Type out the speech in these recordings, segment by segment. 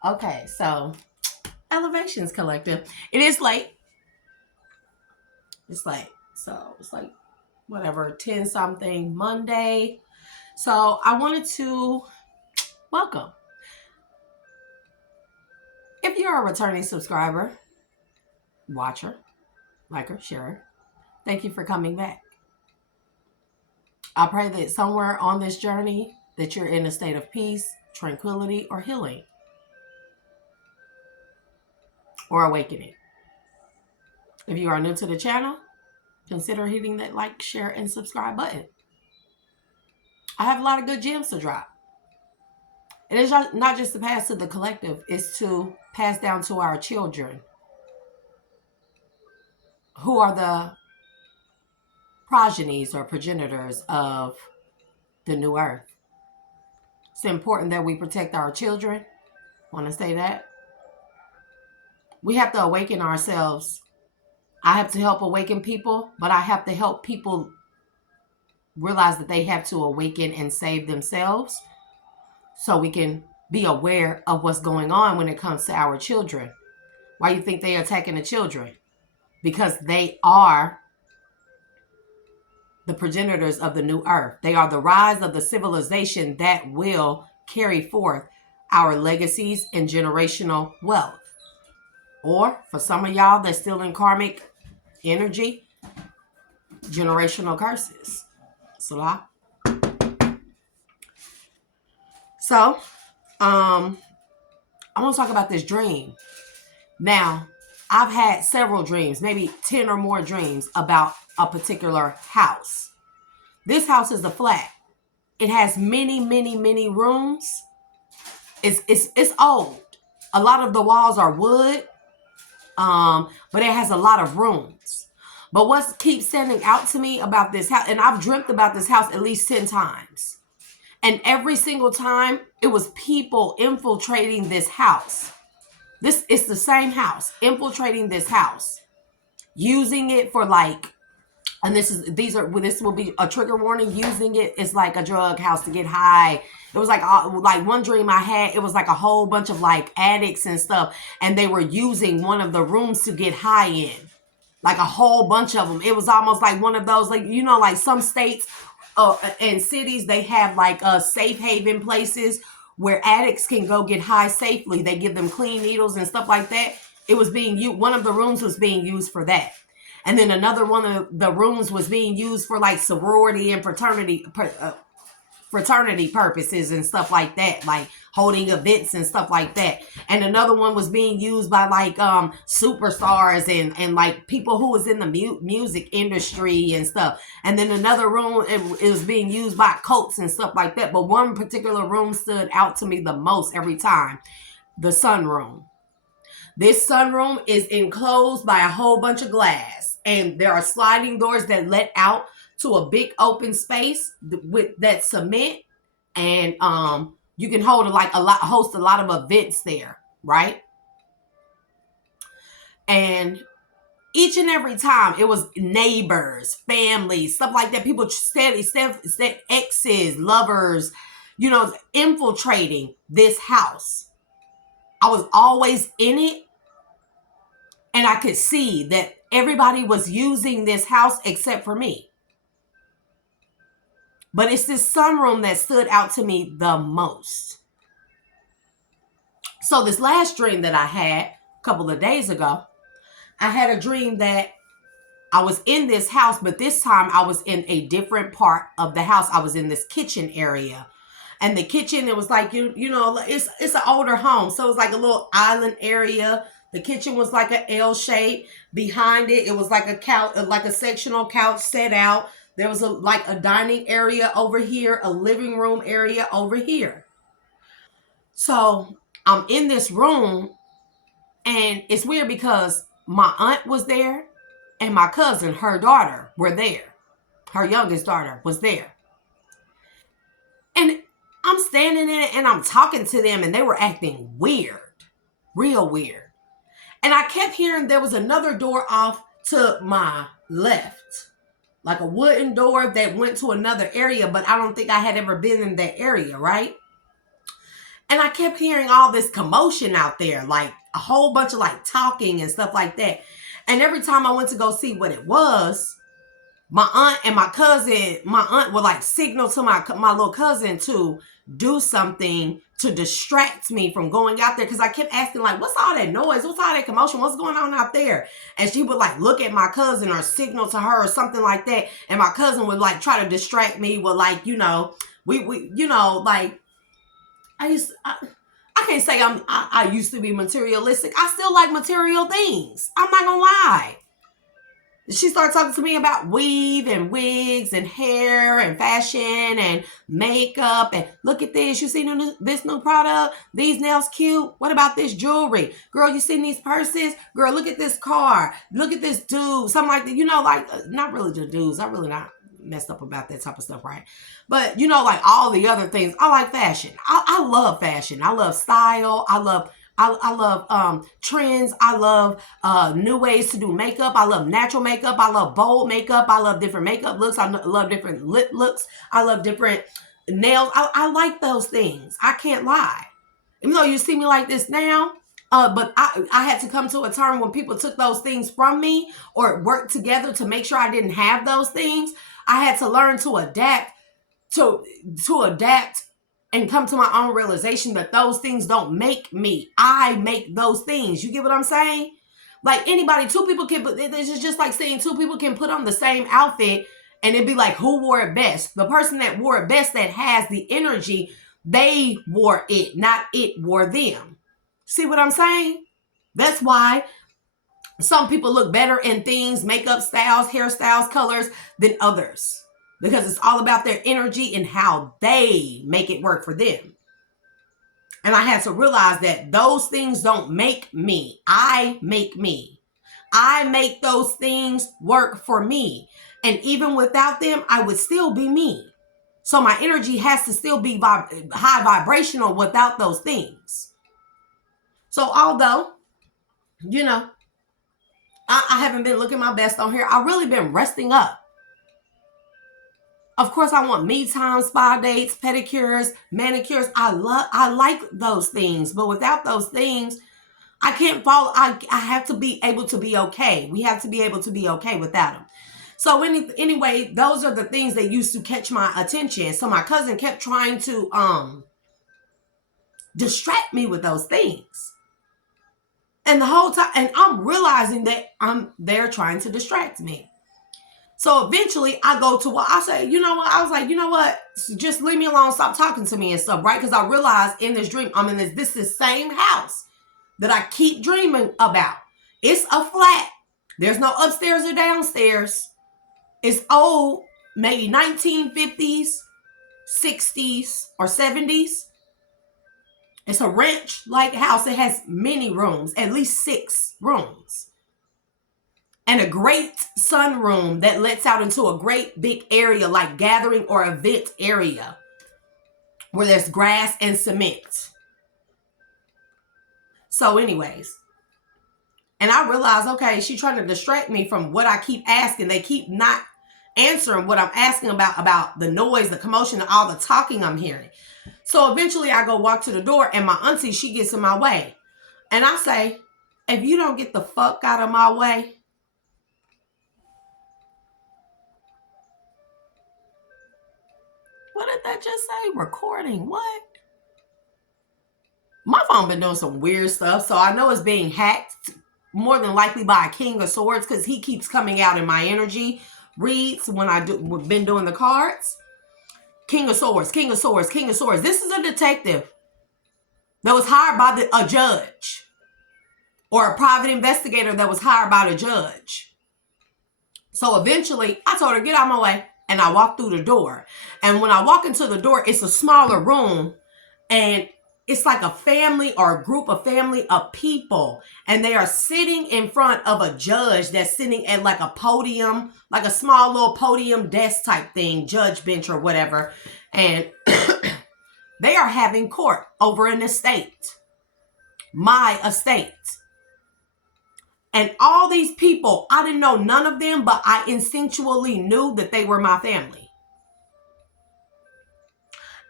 Okay, so Elevations Collective. It is late. It's late. So it's like whatever, 10 something Monday. So I wanted to welcome. If you're a returning subscriber, watcher, liker, sharer, thank you for coming back. I pray that somewhere on this journey that you're in a state of peace, tranquility, or healing, or awakening. If you are new to the channel, consider hitting that like, share, and subscribe button. I have a lot of good gems to drop. It is not just to pass to the collective, it's to pass down to our children, who are the progenies or progenitors of the new earth. It's important that we protect our children. Want to say that? We have to awaken ourselves. I have to help awaken people, but I have to help people realize that they have to awaken and save themselves so we can be aware of what's going on when it comes to our children. Why do you think they are attacking the children? Because they are the progenitors of the new earth. They are the rise of the civilization that will carry forth our legacies and generational wealth. Or for some of y'all that's still in karmic energy, generational curses. Selah. So, I want to talk about this dream. Now, I've had several dreams, maybe 10 or more dreams about a particular house. This house is a flat. It has many, many, many rooms. It's old. A lot of the walls are wood, but it has a lot of rooms. But what keeps standing out to me about this house, and I've dreamt about this house at least 10 times. And every single time, it was people infiltrating this house. This is the same house, infiltrating this house, using it for like, and this will be a trigger warning. Using it is like a drug house to get high. It was like one dream I had. It was like a whole bunch of like addicts and stuff, and they were using one of the rooms to get high in, like a whole bunch of them. It was almost like one of those, like, you know, like some states and cities, they have like safe haven places where addicts can go get high safely. They give them clean needles and stuff like that. It was being used. One of the rooms was being used for that. And then another one of the rooms was being used for like sorority and fraternity purposes and stuff like that, like holding events and stuff like that. And another one was being used by like superstars and like people who was in the music industry and stuff. And then another room, it was being used by cults and stuff like that. But one particular room stood out to me the most every time: the sunroom. This sunroom is enclosed by a whole bunch of glass, and there are sliding doors that let out to a big open space with that cement, and you can host a lot of events there, right? And each and every time it was neighbors, families, stuff like that. People exes, lovers, you know, infiltrating this house. I was always in it, and I could see that everybody was using this house except for me. But it's this sunroom that stood out to me the most. So this last dream that I had a couple of days ago, I had a dream that I was in this house, but this time I was in a different part of the house. I was in this kitchen area. And the kitchen, it was like, you know, it's an older home. So it was like a little island area. The kitchen was like an L shape. Behind it, it was like a couch, like a sectional couch set out. There was like a dining area over here, a living room area over here. So I'm in this room, and it's weird because my aunt was there and my cousin, her daughter, were there. Her youngest daughter was there. And I'm standing in it and I'm talking to them, and they were acting weird, real weird. And I kept hearing there was another door off to my left, like a wooden door that went to another area, but I don't think I had ever been in that area, right? And I kept hearing all this commotion out there, like a whole bunch of like talking and stuff like that. And every time I went to go see what it was, my aunt and my cousin, my aunt would like signal to my little cousin to do something to distract me from going out there. Because I kept asking, like, what's all that noise? What's all that commotion? What's going on out there? And she would like look at my cousin or signal to her or something like that. And my cousin would like try to distract me with like, you know, we you know, like I can't say I used to be materialistic. I still like material things. I'm not gonna lie. She started talking to me about weave and wigs and hair and fashion and makeup. And look at this. You seen this new product? These nails cute. What about this jewelry? Girl, you seen these purses? Girl, look at this car. Look at this dude. Something like that. You know, like, not really the dudes. I'm really not messed up about that type of stuff, right? But, you know, like all the other things. I like fashion. I love fashion. I love style. I love trends. I love new ways to do makeup. I love natural makeup. I love bold makeup. I love different makeup looks. I love different lip looks. I love different nails. I like those things. I can't lie. Even though you see me like this now, but I had to come to a term when people took those things from me or worked together to make sure I didn't have those things. I had to learn to adapt and come to my own realization that those things don't make me. I make those things. You get what I'm saying? Like anybody, two people can, it's just like saying two people can put on the same outfit and it'd be like, who wore it best? The person that wore it best, that has the energy, they wore it, not it wore them. See what I'm saying? That's why some people look better in things, makeup styles, hairstyles, colors than others. Because it's all about their energy and how they make it work for them. And I had to realize that those things don't make me. I make me. I make those things work for me. And even without them, I would still be me. So my energy has to still be high vibrational without those things. So although, you know, I haven't been looking my best on here, I've really been resting up. Of course, I want me time, spa dates, pedicures, manicures. I like those things, but without those things, I can't follow. I have to be able to be okay. We have to be able to be okay without them. So anyway, those are the things that used to catch my attention. So my cousin kept trying to distract me with those things. And the whole time, and I'm realizing that they're trying to distract me. So eventually I go to what I say, you know what? I was like, you know what? Just leave me alone. Stop talking to me and stuff, right? Because I realized in this dream, I'm in this same house that I keep dreaming about. It's a flat. There's no upstairs or downstairs. It's old, maybe 1950s, 60s, or 70s. It's a ranch-like house. It has many rooms, at least 6 rooms. And a great sunroom that lets out into a great big area like gathering or event area where there's grass and cement. So anyways, and I realized, okay, she's trying to distract me from what I keep asking. They keep not answering what I'm asking about the noise, the commotion, and all the talking I'm hearing. So eventually I go walk to the door and my auntie, she gets in my way. And I say, if you don't get the fuck out of my way, what did that just say? Recording what? My phone been doing some weird stuff, so I know it's being hacked, more than likely by a King of Swords, because he keeps coming out in my energy reads when we've been doing the cards. King of Swords, King of Swords, King of Swords. This is a detective that was hired by a judge, or a private investigator that was hired by the judge. So eventually, I told her, get out of my way. And I walked through the door. And when I walk into the door, it's a smaller room. And it's like a family or a group of family of people. And they are sitting in front of a judge that's sitting at like a podium, like a small little podium desk type thing, judge bench or whatever. And they are having court over an estate. My estate. And all these people, I didn't know none of them, but I instinctually knew that they were my family.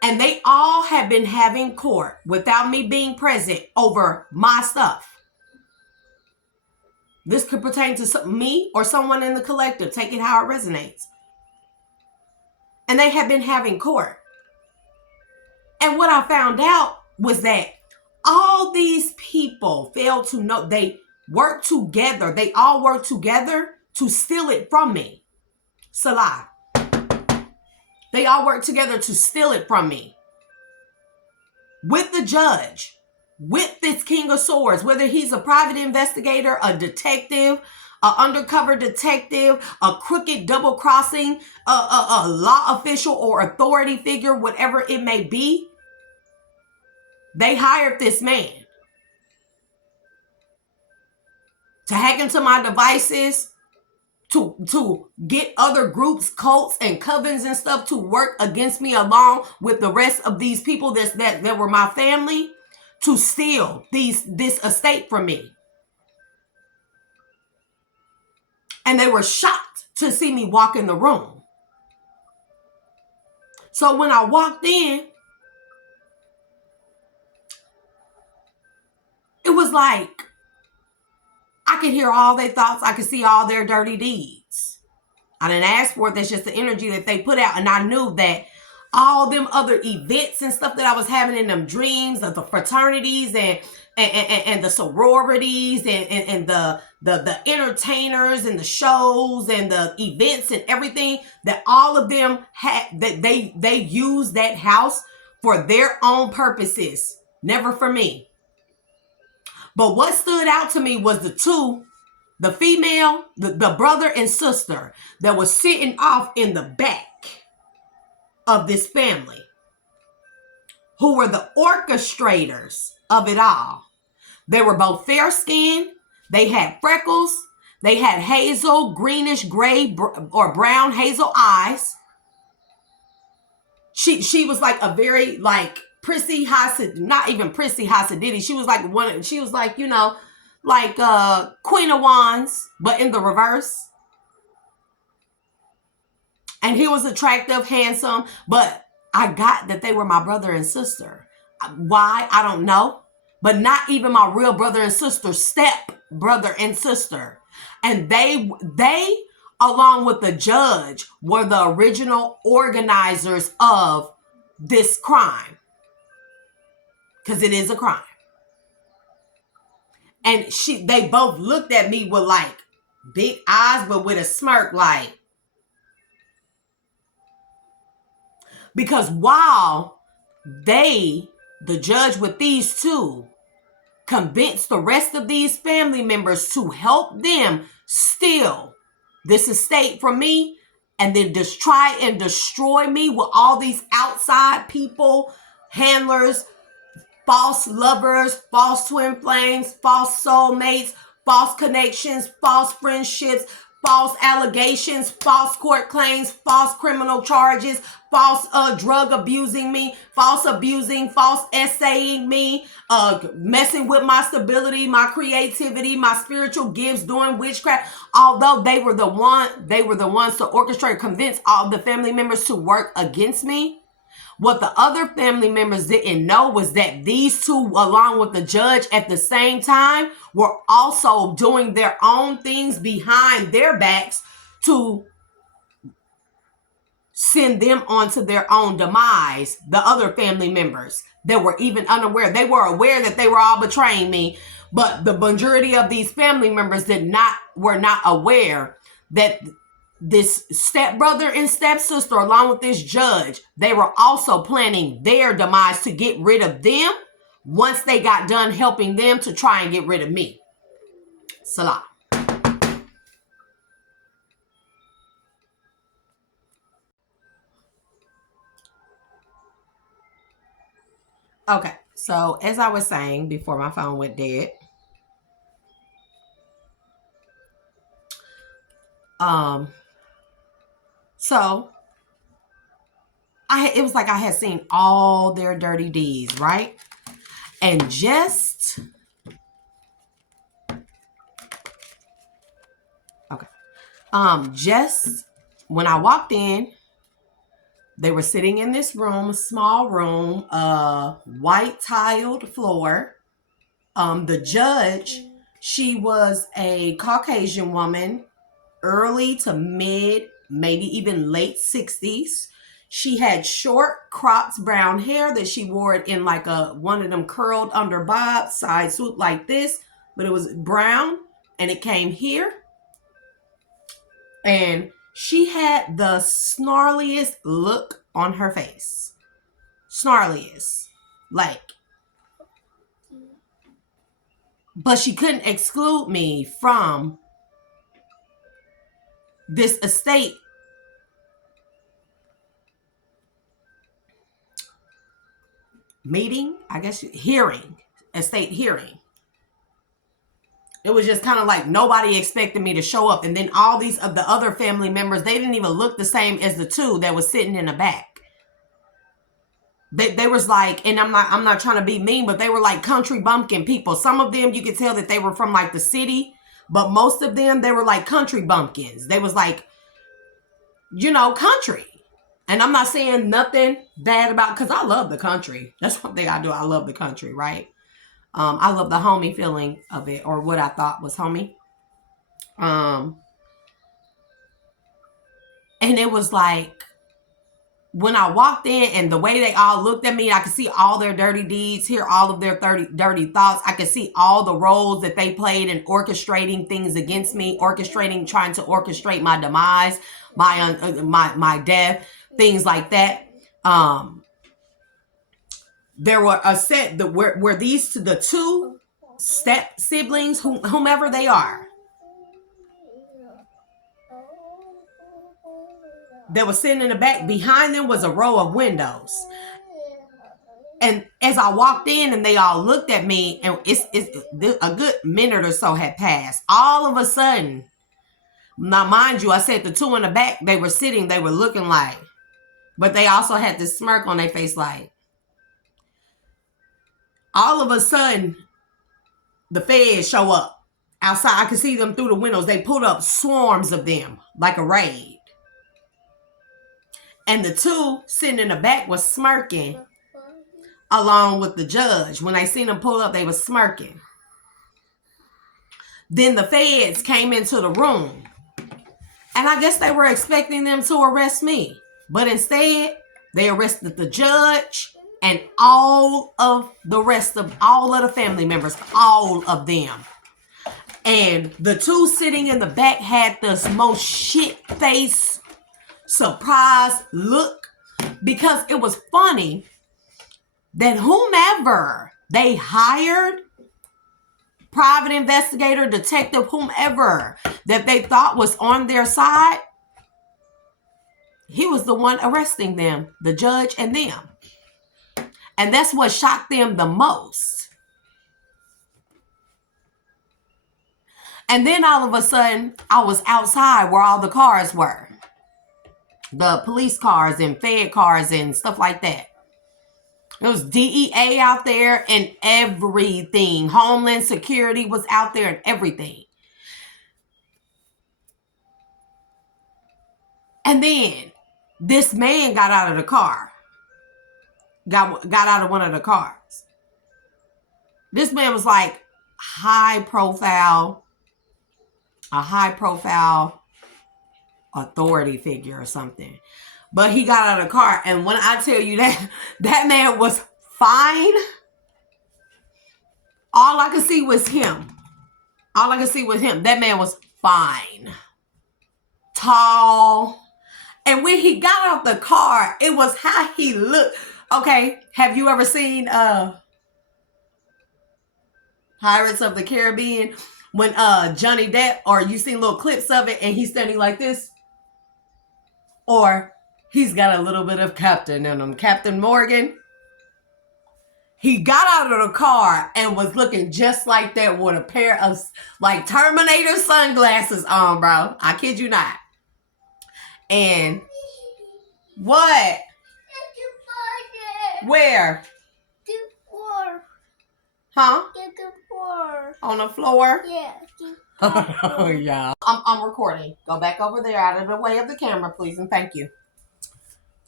And they all have been having court without me being present over my stuff. This could pertain to me or someone in the collective. Take it how it resonates. And they have been having court. And what I found out was that all these people failed to know they work together. They all work together to steal it from me. Selah. They all work together to steal it from me. With the judge, with this King of Swords, whether he's a private investigator, a detective, an undercover detective, a crooked double-crossing, a law official or authority figure, whatever it may be, they hired this man to hack into my devices, to get other groups, cults, and covens and stuff to work against me along with the rest of these people that were my family to steal this estate from me. And they were shocked to see me walk in the room. So when I walked in, it was like I could hear all their thoughts. I could see all their dirty deeds. I didn't ask for it. That's just the energy that they put out. And I knew that all them other events and stuff that I was having in them dreams of the fraternities and the sororities and the entertainers and the shows and the events and everything, that all of them had, that they used that house for their own purposes, never for me. But what stood out to me was the female, the brother and sister that was sitting off in the back of this family, who were the orchestrators of it all. They were both fair-skinned. They had freckles. They had hazel, greenish, gray, or brown hazel eyes. She was like a very like prissy Hasid, not even prissy Hasidity. She was like you know, like Queen of Wands, but in the reverse. And he was attractive, handsome, but I got that they were my brother and sister. Why? I don't know. But not even my real brother and sister, step brother and sister. And they, along with the judge, were the original organizers of this crime. Because it is a crime. And they both looked at me with like big eyes, but with a smirk like. Because while the judge with these two, convinced the rest of these family members to help them steal this estate from me and then just try and destroy me with all these outside people, handlers, false lovers, false twin flames, false soulmates, false connections, false friendships, false allegations, false court claims, false criminal charges, false drug abusing me, false abusing, false essaying me, messing with my stability, my creativity, my spiritual gifts, doing witchcraft. Although they were the ones to orchestrate, convince all the family members to work against me. What the other family members didn't know was that these two, along with the judge at the same time, were also doing their own things behind their backs to send them onto their own demise. The other family members that were even unaware. They were aware that they were all betraying me, but the majority of these family members were not aware that this stepbrother and stepsister, along with this judge, they were also planning their demise to get rid of them once they got done helping them to try and get rid of me. Selah. Okay, so as I was saying before my phone went dead, so it was like I had seen all their dirty deeds, right? And just when I walked in, They were sitting in this room, small room, white tiled floor. The judge, she was a Caucasian woman, early to mid, maybe even late 60s. She had short cropped brown hair that she wore it in like one of them curled under bob side swoop like this, but it was brown and it came here. And she had the snarliest look on her face. Snarliest. Like, but she couldn't exclude me from this estate meeting, I guess, hearing, estate hearing. It was just kind of like nobody expected me to show up. And then all these of the other family members, they didn't even look the same as the two that was sitting in the back. They was like, and I'm not trying to be mean, but they were like country bumpkin people. Some of them, you could tell that they were from like the city, but most of them, they were like country bumpkins. They was like, you know, country. And I'm not saying nothing bad about, because I love the country. That's one thing I do. I love the country, right? I love the homey feeling of it, or what I thought was homey. And it was like, when I walked in and the way they all looked at me, I could see all their dirty deeds, hear all of their dirty thoughts. I could see all the roles that they played in orchestrating things against me, trying to orchestrate my demise, my death, things like that. There were a set that were these the two step siblings, whomever they are, that was sitting in the back. Behind them was a row of windows. And as I walked in and they all looked at me, and it's a good minute or so had passed. All of a sudden, now mind you, I said the two in the back, they were sitting, they were looking like, but they also had this smirk on their face like, all of a sudden, the feds show up outside. I could see them through the windows. They pulled up swarms of them like a raid. And the two sitting in the back was smirking along with the judge. When they seen them pull up, they was smirking. Then the feds came into the room. And I guess they were expecting them to arrest me. But instead, they arrested the judge and all of the family members, all of them. And the two sitting in the back had this most shit-faced, surprised look, because it was funny that whomever they hired, private investigator, detective, whomever that they thought was on their side, he was the one arresting them, the judge and them. And that's what shocked them the most. And then all of a sudden, I was outside where all the cars were. The police cars and Fed cars and stuff like that. There was DEA out there and everything. Homeland Security was out there and everything. And then this man got out of the car. Got out of one of the cars. This man was like a high profile authority figure or something. But he got out of the car. And when I tell you that man was fine, all I could see was him. That man was fine. Tall. And when he got out the car, it was how he looked. Okay, have you ever seen Pirates of the Caribbean? When Johnny Depp, or you seen little clips of it and he's standing like this? Or he's got a little bit of Captain in him. Captain Morgan. He got out of the car and was looking just like that with a pair of like Terminator sunglasses on, bro. I kid you not. And what? Where? The floor. Huh? The floor. On the floor? Yeah. Oh, yeah. I'm recording. Go back over there out of the way of the camera, please, and thank you.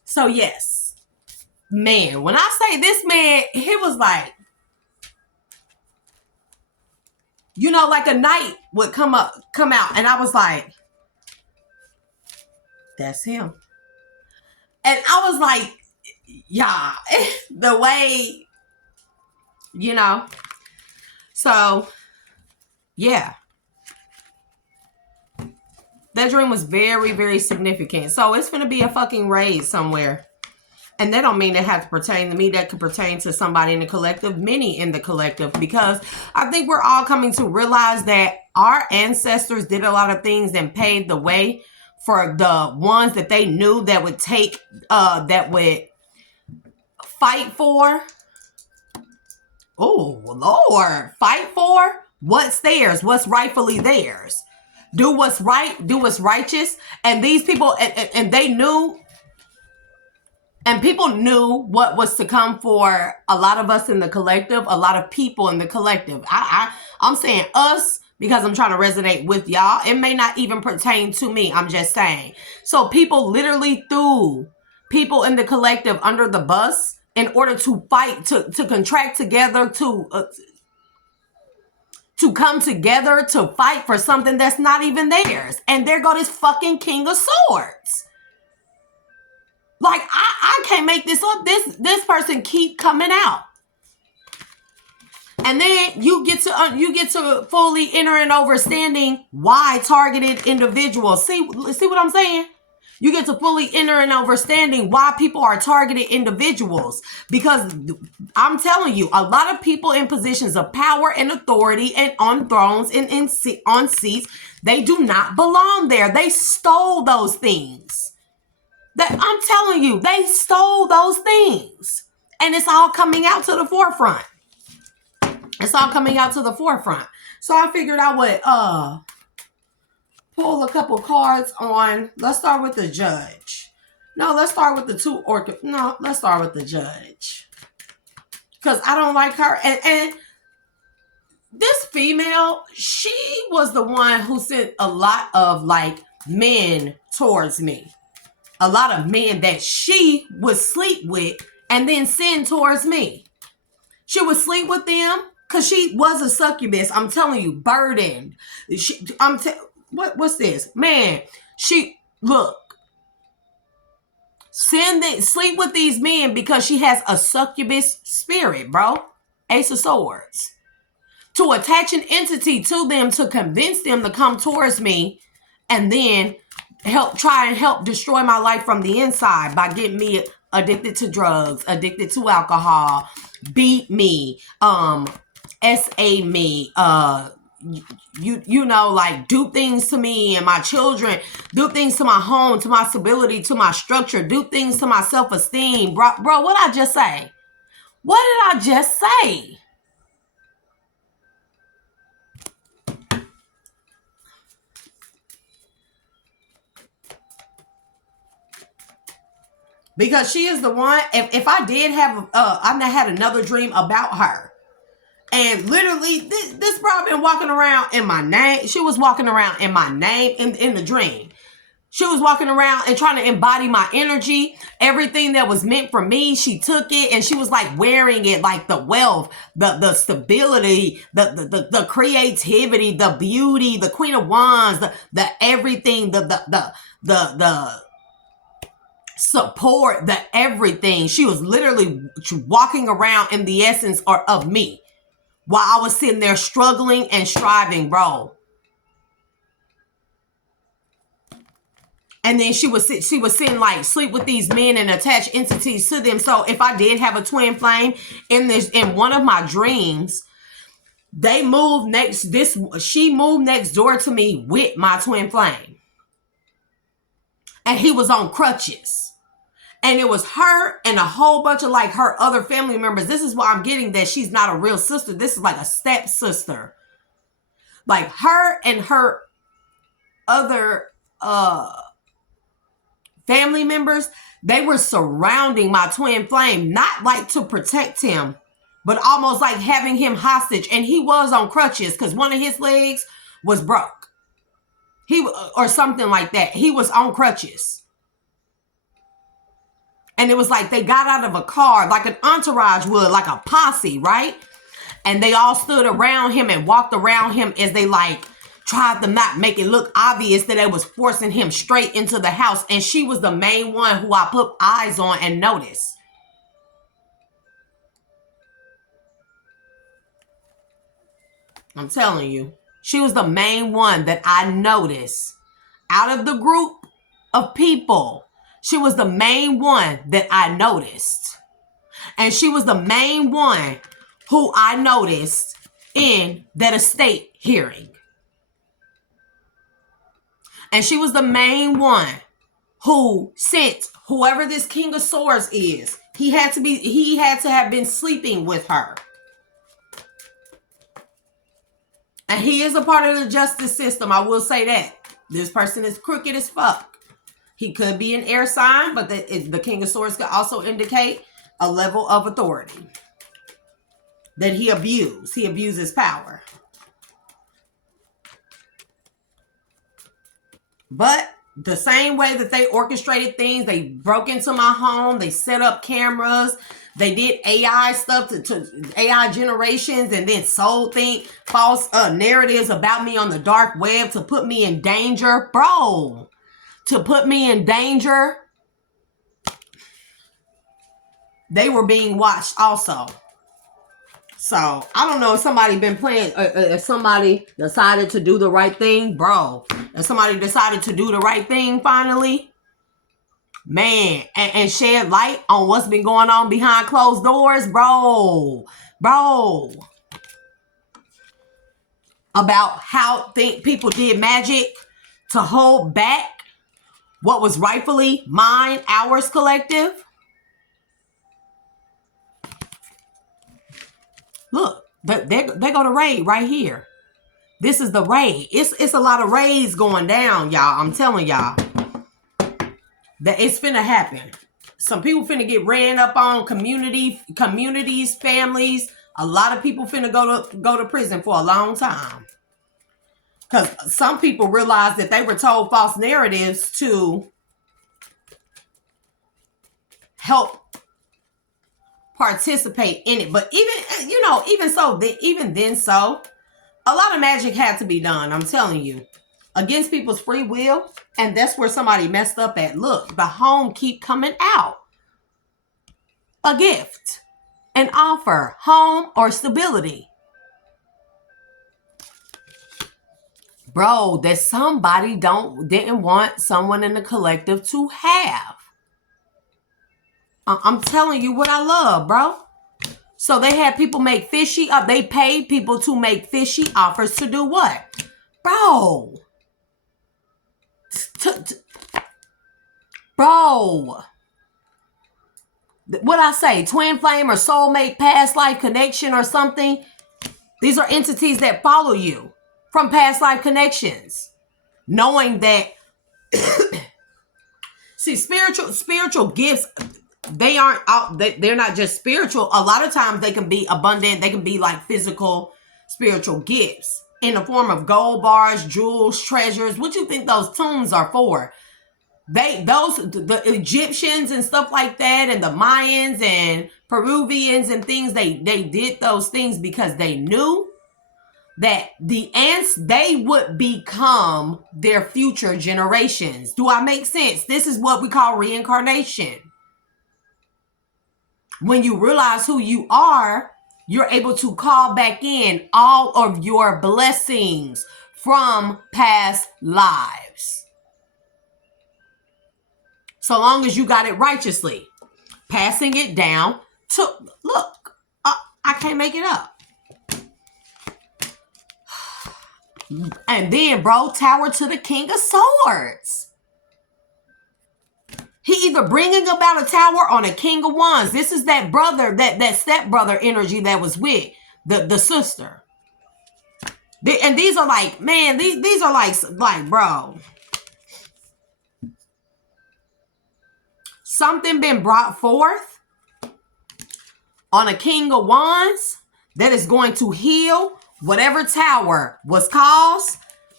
So yes, man, when I say this man, he was like, you know, like a night would come out, and I was like, that's him. And I was like, yeah, the way, you know. So yeah, that dream was very, very significant. So it's gonna be a fucking raid somewhere. And that don't mean it has to pertain to me. That could pertain to somebody in the collective, many in the collective, because I think we're all coming to realize that our ancestors did a lot of things and paved the way for the ones that they knew that would take, that would fight for. Oh, Lord, fight for what's theirs, what's rightfully theirs. Do what's right, do what's righteous. And these people, and they knew. And people knew what was to come for a lot of us in the collective, a lot of people in the collective. I'm saying us because I'm trying to resonate with y'all. It may not even pertain to me. I'm just saying. So people literally threw people in the collective under the bus in order to fight, to contract together, to come together to fight for something that's not even theirs. And there go this fucking King of Swords. Like, I can't make this up. This person keep coming out. And then you get to fully enter and understanding why targeted individuals. See what I'm saying? You get to fully enter and understanding why people are targeted individuals. Because I'm telling you, a lot of people in positions of power and authority and on thrones and on seats, they do not belong there. They stole those things. That I'm telling you, they stole those things. And it's all coming out to the forefront. It's all coming out to the forefront. So I figured I would pull a couple cards on. Let's start with the judge. No, let's start with let's start with the judge. Because I don't like her. And this female, she was the one who sent a lot of like men towards me. A lot of men that she would sleep with and then send towards me. She would sleep with them because she was a succubus. I'm telling you, burdened. What's this? Man, sleep with these men because she has a succubus spirit, bro. Ace of Swords. To attach an entity to them to convince them to come towards me and then try and help destroy my life from the inside by getting me addicted to drugs, addicted to alcohol, beat me, SA me, you know, like do things to me and my children, do things to my home, to my stability, to my structure, do things to my self-esteem. Bro, what did I just say? What did I just say? Because she is the one, if I did have, I had another dream about her. And literally, this bro been walking around in my name. She was walking around in my name in the dream. She was walking around and trying to embody my energy. Everything that was meant for me, she took it and she was like wearing it, like the wealth, the stability, the creativity, the beauty, the Queen of Wands, the everything, the support, the everything. She was literally walking around in the essence of me while I was sitting there struggling and striving, bro. And then she was sitting like sleep with these men and attach entities to them. So if I did have a twin flame in one of my dreams, she moved next door to me with my twin flame. And he was on crutches. And it was her and a whole bunch of like her other family members. This is why I'm getting that she's not a real sister. This is like a stepsister. Like her and her other family members, they were surrounding my twin flame, not like to protect him, but almost like having him hostage. And he was on crutches because one of his legs was broke. Or something like that. He was on crutches. And it was like they got out of a car, like an entourage would, like a posse, right? And they all stood around him and walked around him as they like tried to not make it look obvious that they was forcing him straight into the house. And she was the main one who I put eyes on and noticed. I'm telling you, she was the main one that I noticed out of the group of people. She was the main one that I noticed. And she was the main one who I noticed in that estate hearing. And she was the main one who sent whoever this King of Swords is. He had to have been sleeping with her. And he is a part of the justice system. I will say that. This person is crooked as fuck. He could be an air sign, but the King of Swords could also indicate a level of authority that he abused. He abuses power. But the same way that they orchestrated things, they broke into my home, they set up cameras, they did AI stuff to AI generations, and then sold false narratives about me on the dark web to put me in danger. Bro, to put me in danger. They were being watched also. So, I don't know if somebody been playing, if somebody decided to do the right thing, bro. If somebody decided to do the right thing finally, man, and shed light on what's been going on behind closed doors, bro. About how people did magic to hold back what was rightfully mine, ours, collective. Look, they go to raid right here. This is the raid. It's a lot of raids going down, y'all. I'm telling y'all that it's finna happen. Some people finna get ran up on, communities, families. A lot of people finna go to prison for a long time. Because some people realized that they were told false narratives to help participate in it. But even then, a lot of magic had to be done. I'm telling you, against people's free will. And that's where somebody messed up at. Look, the home keep coming out. A gift, an offer, home, or stability. Bro, that somebody didn't want someone in the collective to have. I'm telling you what I love, bro. So they had people make fishy up. They paid people to make fishy offers to do what? Bro. Bro. What I say? Twin flame or soulmate, past life connection or something. These are entities that follow you from past life connections. Knowing that, see, spiritual gifts, they aren't out. They're not just spiritual. A lot of times they can be abundant. They can be like physical spiritual gifts in the form of gold bars, jewels, treasures. What you think those tombs are for? The Egyptians and stuff like that, and the Mayans and Peruvians and things, they did those things because they knew that the ants, they would become their future generations. Do I make sense? This is what we call reincarnation. When you realize who you are, you're able to call back in all of your blessings from past lives. So long as you got it righteously. Passing it down to, look, I can't make it up. And then, bro, tower to the King of Swords. He either bringing about a tower on a King of Wands. This is that brother, that stepbrother energy that was with the sister. And these are like, man, these are like, bro. Something been brought forth on a King of Wands that is going to heal whatever tower was caused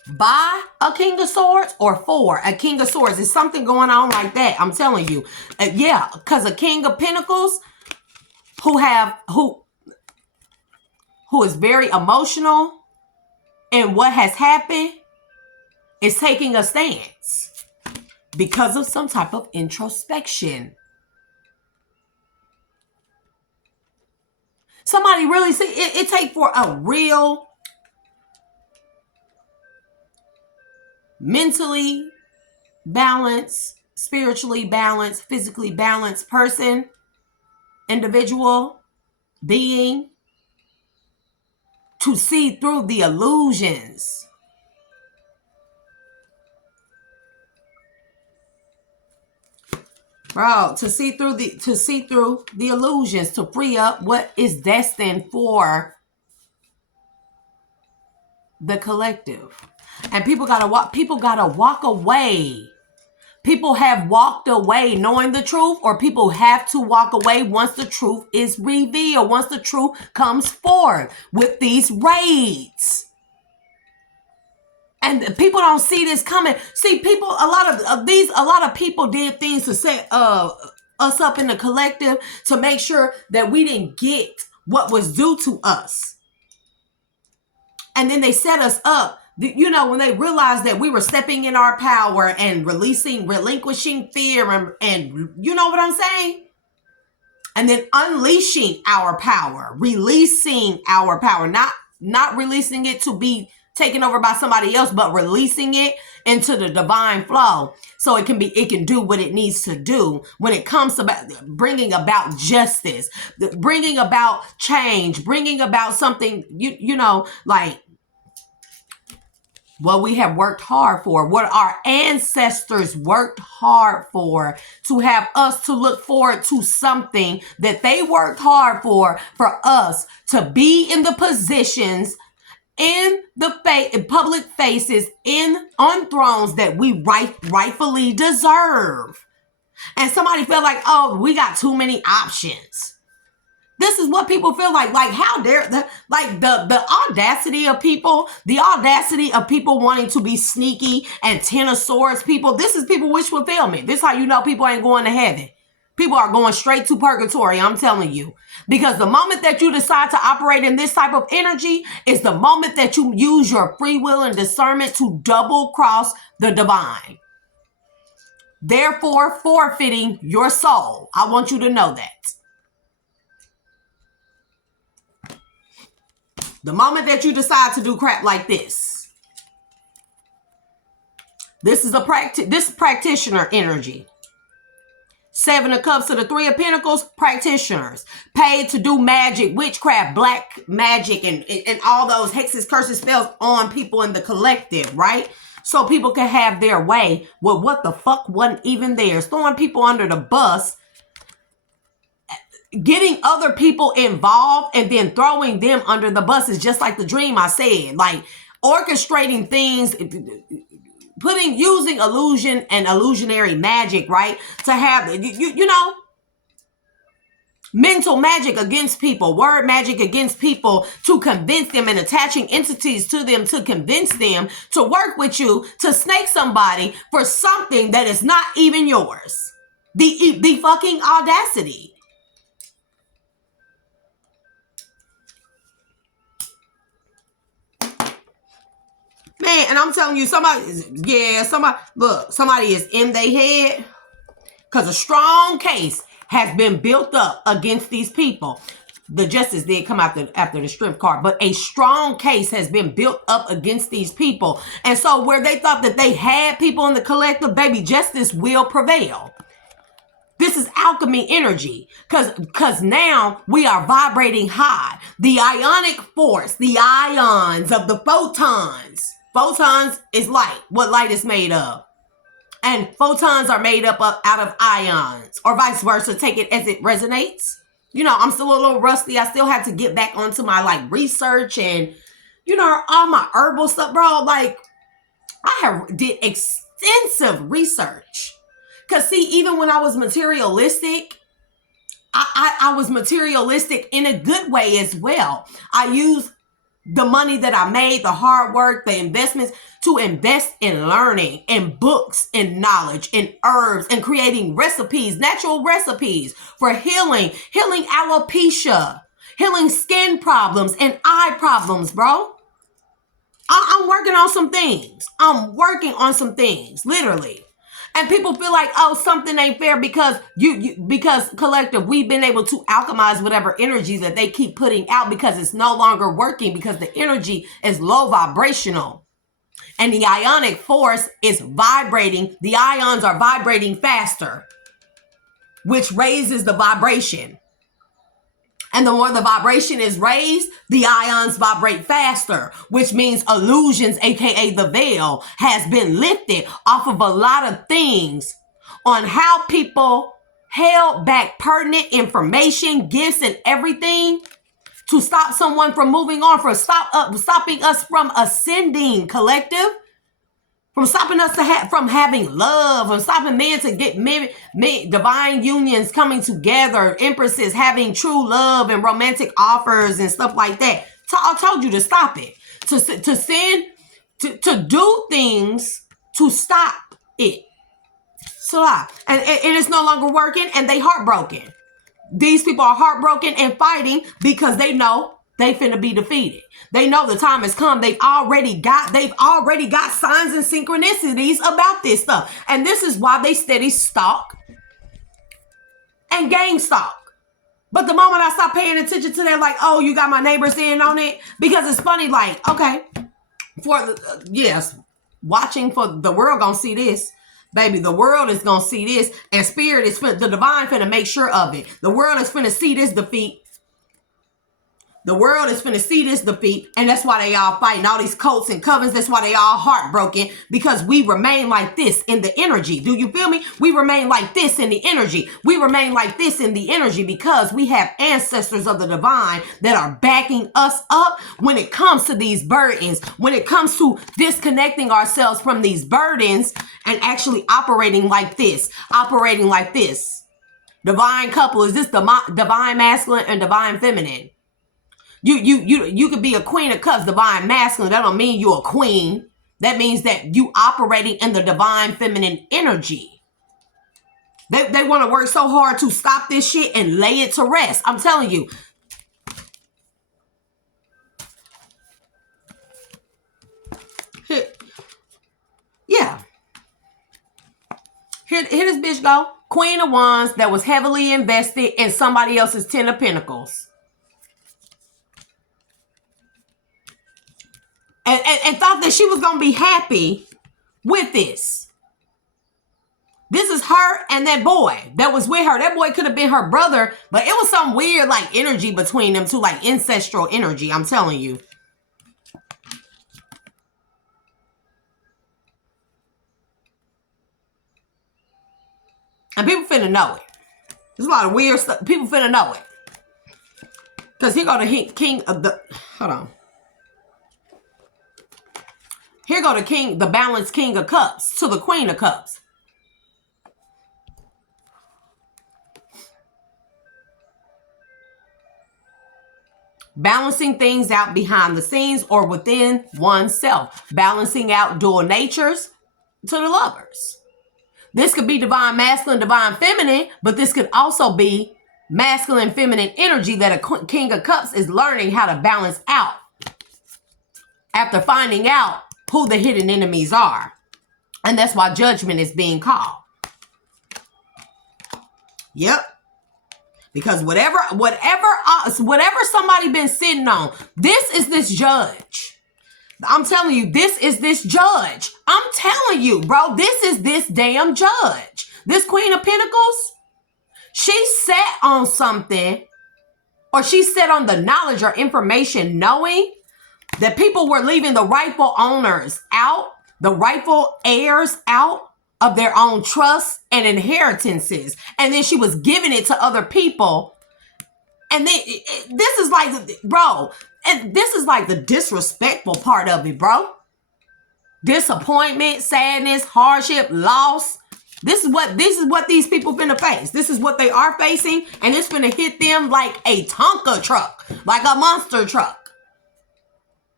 by a King of Swords or for a King of Swords. There's something going on like that. I'm telling you. Yeah, because a King of Pentacles who is very emotional in what has happened is taking a stance because of some type of introspection. Somebody really see it take for a real mentally balanced, spiritually balanced, physically balanced person, individual, being to see through the illusions. Bro, to see through the illusions, to free up what is destined for the collective. And people gotta walk away. People have walked away knowing the truth, or people have to walk away once the truth is revealed, once the truth comes forward with these raids. And people don't see this coming. See, people, a lot of people did things to set us up in the collective to make sure that we didn't get what was due to us. And then they set us up, you know, when they realized that we were stepping in our power and relinquishing fear and you know what I'm saying? And then unleashing our power, releasing our power, not releasing it to be taken over by somebody else, but releasing it into the divine flow so it can do what it needs to do when it comes to bringing about justice, bringing about change, bringing about something, you know, like what we have worked hard for, what our ancestors worked hard for, to have us to look forward to something that they worked hard for us to be in the positions, in the public faces, on thrones that we rightfully deserve. And somebody felt like, oh, we got too many options. This is what people feel like how dare the audacity of people, wanting to be sneaky and 10 of swords people. This is people wish fulfillment. This is how you know people ain't going to heaven. People are going straight to purgatory, I'm telling you. Because the moment that you decide to operate in this type of energy is the moment that you use your free will and discernment to double cross the divine. Therefore, forfeiting your soul. I want you to know that. The moment that you decide to do crap like this is this practitioner energy. 7 of Cups to the 3 of Pentacles, practitioners. Paid to do magic, witchcraft, black magic, and all those hexes, curses, spells on people in the collective, right? So people can have their way with what the fuck wasn't even theirs. Throwing people under the bus, getting other people involved and then throwing them under the bus is just like the dream I said. Like orchestrating things, using illusion and illusionary magic, right? To have, you know, mental magic against people, word magic against people to convince them, and attaching entities to them to convince them to work with you, to snake somebody for something that is not even yours. The fucking audacity. Man, and I'm telling you, somebody is in their head because a strong case has been built up against these people. The justice did come after the strength card, but a strong case has been built up against these people. And so where they thought that they had people in the collective, baby, justice will prevail. This is alchemy energy because now we are vibrating high. The ionic force, the ions of the photons. Photons is light, what light is made of. And photons are made up out of ions, or vice versa. Take it as it resonates. You know, I'm still a little rusty. I still have to get back onto my research and, you know, all my herbal stuff, bro. Like, I did extensive research. Because see, even when I was materialistic, I was materialistic in a good way as well. I used the money that I made, the hard work, the investments, to invest in learning, in books, in knowledge, in herbs, and creating recipes, natural recipes for healing alopecia, healing skin problems and eye problems, bro. I'm working on some things. I'm working on some things, literally. And people feel like, oh, something ain't fair because because collective, we've been able to alchemize whatever energy that they keep putting out because it's no longer working because the energy is low vibrational. And the ionic force is vibrating. The ions are vibrating faster, which raises the vibration. And the more the vibration is raised, the ions vibrate faster, which means illusions, aka the veil, has been lifted off of a lot of things on how people held back pertinent information, gifts, and everything to stop someone from moving on, stopping us from ascending, collective. From stopping us from having love, from stopping men to get divine unions coming together, empresses having true love and romantic offers and stuff like that. I told you to stop it, to do things to stop it. Selah. And it is no longer working, and they heartbroken. These people are heartbroken and fighting because they know they finna be defeated. They know the time has come. They've already got signs and synchronicities about this stuff. And this is why they steady stalk and gang stalk. But the moment I stop paying attention to that, like, oh, you got my neighbors in on it. Because it's funny, like, okay, watching for the world gonna see this. Baby, the world is gonna see this. And spirit is the divine finna make sure of it. The world is finna see this defeat. The world is finna see this defeat, and that's why they all fighting all these cults and covens. That's why they all heartbroken, because we remain like this in the energy. Do you feel me? We remain like this in the energy. We remain like this in the energy because we have ancestors of the divine that are backing us up when it comes to these burdens, when it comes to disconnecting ourselves from these burdens and actually operating like this, Divine couple, is this the divine masculine and divine feminine? You could be a queen of cups, divine masculine. That don't mean you're a queen. That means that you operating in the divine feminine energy. They want to work so hard to stop this shit and lay it to rest. I'm telling you. Yeah. Here this bitch go. Queen of Wands that was heavily invested in somebody else's Ten of Pentacles. And thought that she was going to be happy with this. This is her and that boy that was with her. That boy could have been her brother, but it was some weird like energy between them two, like ancestral energy, I'm telling you. And people finna know it. There's a lot of weird stuff. People finna know it. Because here go the king of the... Hold on. Here go the king, the balanced king of cups to the queen of cups. Balancing things out behind the scenes or within oneself. Balancing out dual natures to the lovers. This could be divine masculine, divine feminine, but this could also be masculine, feminine energy that a king of cups is learning how to balance out after finding out who the hidden enemies are. And that's why judgment is being called. Yep. Because whatever somebody been sitting on, this is this judge. I'm telling you, this is this judge. I'm telling you, bro, this is this damn judge. This Queen of Pentacles, she sat on something, or she sat on the knowledge or information knowing that people were leaving the rightful owners out, the rightful heirs out of their own trusts and inheritances. And then she was giving it to other people. And then this is like, bro, and this is like the disrespectful part of it, bro. Disappointment, sadness, hardship, loss. This is what these people finna face. This is what they are facing. And it's finna hit them like a Tonka truck, like a monster truck.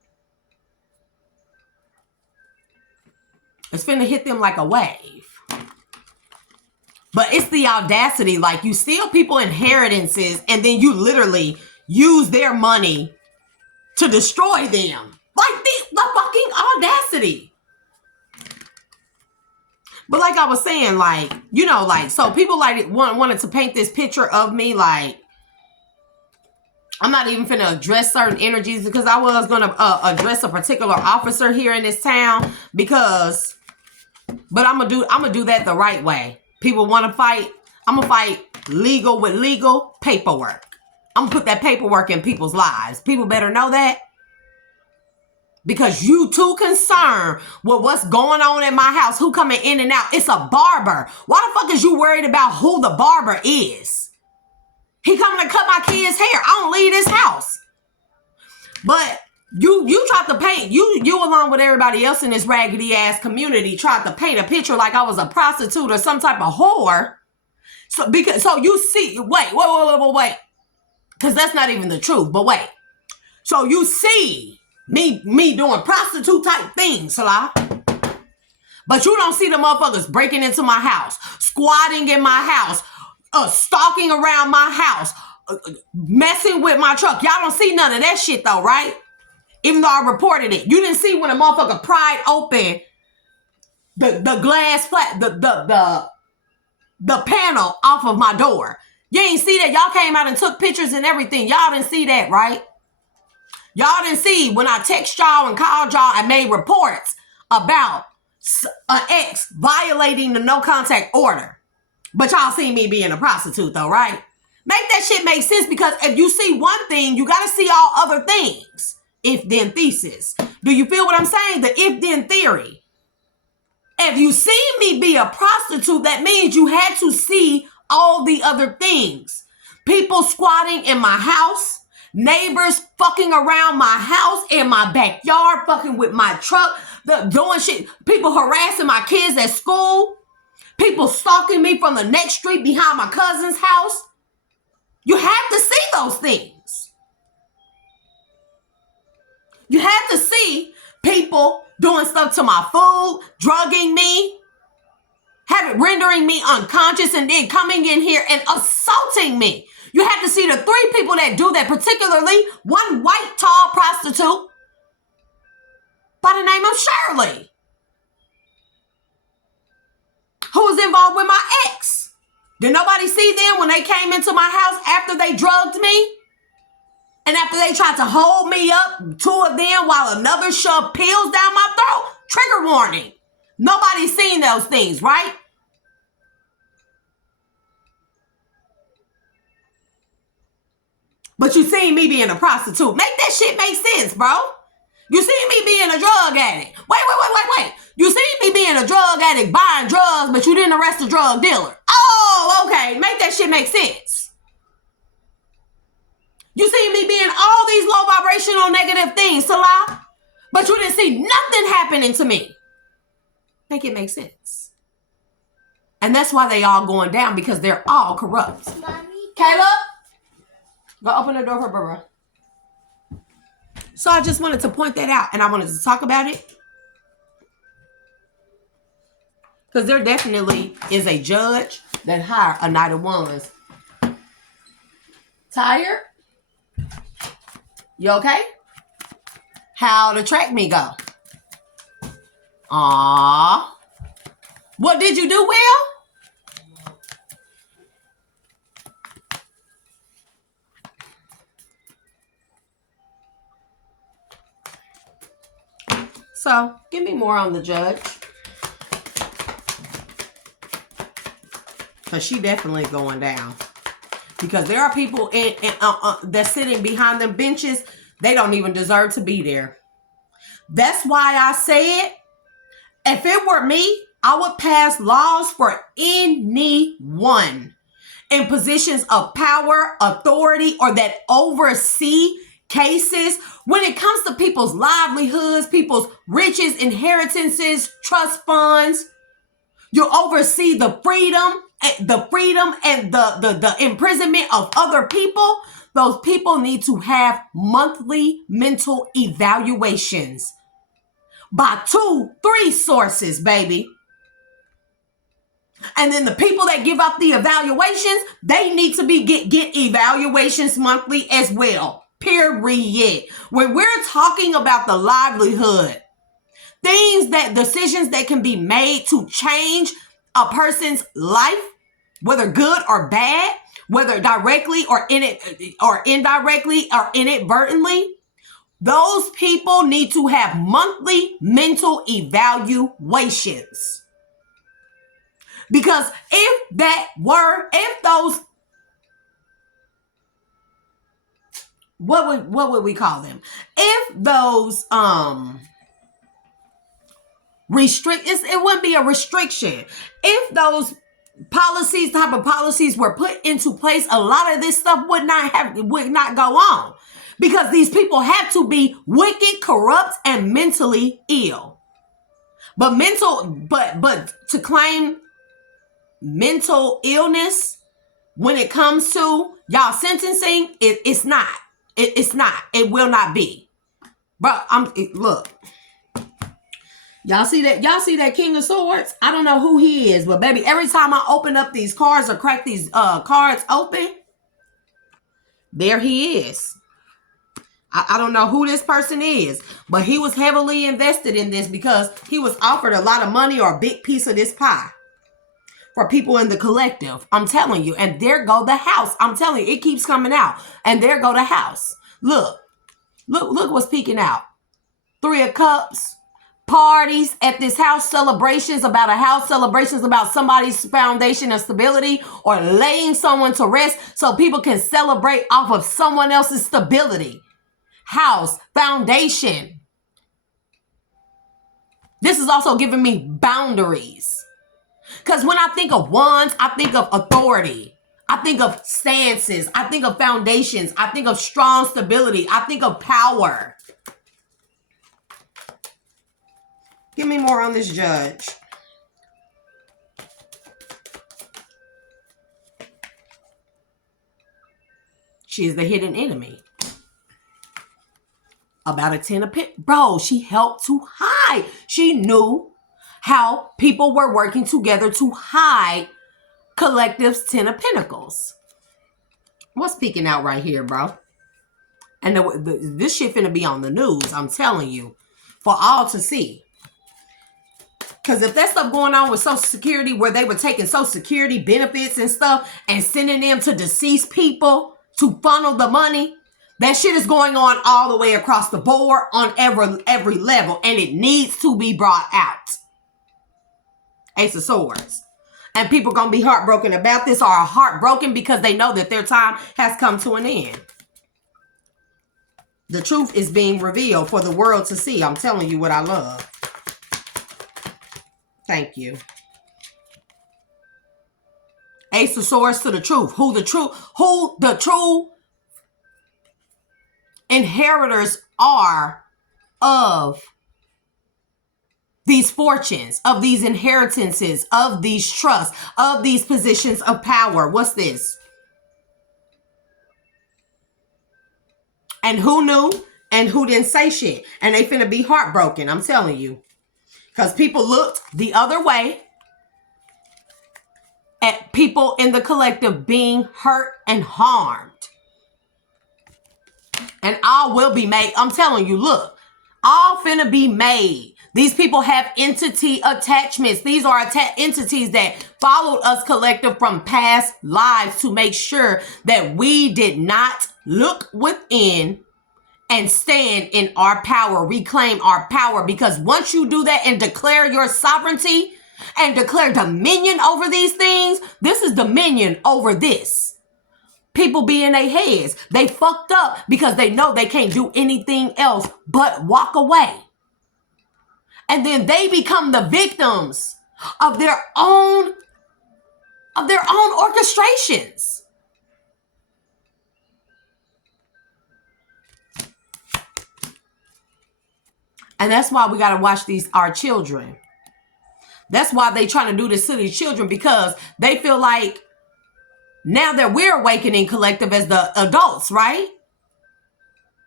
It's finna hit them like a wave. But it's the audacity. Like, you steal people inheritances and then you literally use their money to destroy them. Like, the fucking audacity. But like I was saying, like, you know, like, so people like wanted to paint this picture of me like, I'm not even finna address certain energies because I was gonna address a particular officer here in this town but I'm gonna do that the right way. People want to fight. I'm gonna fight legal with legal paperwork. I'm gonna put that paperwork in people's lives. People better know that. Because you too concerned with what's going on in my house, who coming in and out. It's a barber. Why the fuck is you worried about who the barber is? He coming to cut my kid's hair. I don't leave this house. But you tried to paint, you along with everybody else in this raggedy ass community tried to paint a picture like I was a prostitute or some type of whore. So you see, wait. Because that's not even the truth, but wait. So you see me doing prostitute type things, Salah. But you don't see the motherfuckers breaking into my house, squatting in my house, stalking around my house, messing with my truck. Y'all don't see none of that shit though, right? Even though I reported it. You didn't see when a motherfucker pried open the glass flat, the panel off of my door. You ain't see that. Y'all came out and took pictures and everything. Y'all didn't see that, right? Y'all didn't see when I text y'all and called y'all and made reports about an ex violating the no contact order. But y'all see me being a prostitute though, right? Make that shit make sense, because if you see one thing, you got to see all other things. If-then thesis. Do you feel what I'm saying? The if-then theory. If you see me be a prostitute, that means you had to see all the other things. People squatting in my house, neighbors fucking around my house, in my backyard, fucking with my truck, doing shit, people harassing my kids at school, people stalking me from the next street behind my cousin's house. You have to see those things. You have to see people doing stuff to my food, drugging me, rendering me unconscious, and then coming in here and assaulting me. You have to see the 3 people that do that, particularly one white tall prostitute by the name of Shirley, who was involved with my ex. Did nobody see them when they came into my house after they drugged me? And after they tried to hold me up, 2 of them, while another shoved pills down my throat? Trigger warning. Nobody's seen those things, right? But you seen me being a prostitute. Make that shit make sense, bro. You seen me being a drug addict. Wait. You seen me being a drug addict buying drugs, but you didn't arrest a drug dealer. Oh, okay. Make that shit make sense. You see me being all these low vibrational negative things, Salah, but you didn't see nothing happening to me. Make it make sense. And that's why they all going down, because they're all corrupt. Mommy. Caleb, go open the door for Barbara. So I just wanted to point that out, and I wanted to talk about it, because there definitely is a judge that hired a Knight of Wands. Tired? You okay? How the track meet go? Aww. What did you do, Will? So, give me more on the judge. Because she definitely is going down. Because there are people that's sitting behind them benches, they don't even deserve to be there. That's why I said, if it were me, I would pass laws for anyone in positions of power, authority, or that oversee cases. When it comes to people's livelihoods, people's riches, inheritances, trust funds, you oversee the freedom and the imprisonment of other people. Those people need to have monthly mental evaluations. by 2, 3 sources, baby. And then the people that give out the evaluations, they need to be get evaluations monthly as well. Period. When we're talking about the livelihood, decisions that can be made to change a person's life, whether good or bad, whether directly or indirectly or inadvertently, those people need to have monthly mental evaluations. Because if those, what would we call them? If those it wouldn't be a restriction. If those type of policies were put into place, a lot of this stuff would not go on. Because these people have to be wicked, corrupt, and mentally ill. But to claim mental illness when it comes to y'all sentencing, it's not. It's not. It will not be. But look. Y'all see that King of Swords? I don't know who he is, but baby, every time I open up these cards or crack these cards open, there he is. I don't know who this person is, but he was heavily invested in this because he was offered a lot of money or a big piece of this pie for people in the collective. I'm telling you. And there go the house. I'm telling you, it keeps coming out. And there go the house. Look what's peeking out. 3 of Cups. Parties at this house, celebrations about somebody's foundation of stability or laying someone to rest so people can celebrate off of someone else's stability. House, foundation. This is also giving me boundaries. Because when I think of wands, I think of authority. I think of stances. I think of foundations. I think of strong stability. I think of power. Give me more on this judge. She is the hidden enemy. About a 10 of Pentacles. Bro, she helped to hide. She knew how people were working together to hide Collective's 10 of Pentacles. What's peeking out right here, bro? And this shit finna be on the news, I'm telling you. For all to see. Because if that stuff going on with Social Security, where they were taking Social Security benefits and stuff and sending them to deceased people to funnel the money, that shit is going on all the way across the board on every level. And it needs to be brought out. Ace of Swords. And people going to be heartbroken about this, or are heartbroken because they know that their time has come to an end. The truth is being revealed for the world to see. I'm telling you what I love. Thank you. Ace of Swords to the truth. Who the true inheritors are of these fortunes, of these inheritances, of these trusts, of these positions of power. What's this? And who knew and who didn't say shit. And they finna be heartbroken, I'm telling you. Because people looked the other way at people in the collective being hurt and harmed. And all will be made. I'm telling you, look, all finna be made. These people have entity attachments. These are entities that followed us collective from past lives to make sure that we did not look within and stand in our power, reclaim our power. Because once you do that and declare your sovereignty and declare dominion over these things, this is dominion over this. People be in their heads. They fucked up because they know they can't do anything else but walk away. And then they become the victims of their own orchestrations. And that's why we got to watch our children. That's why they trying to do this to these children, because they feel like now that we're awakening collective as the adults, right?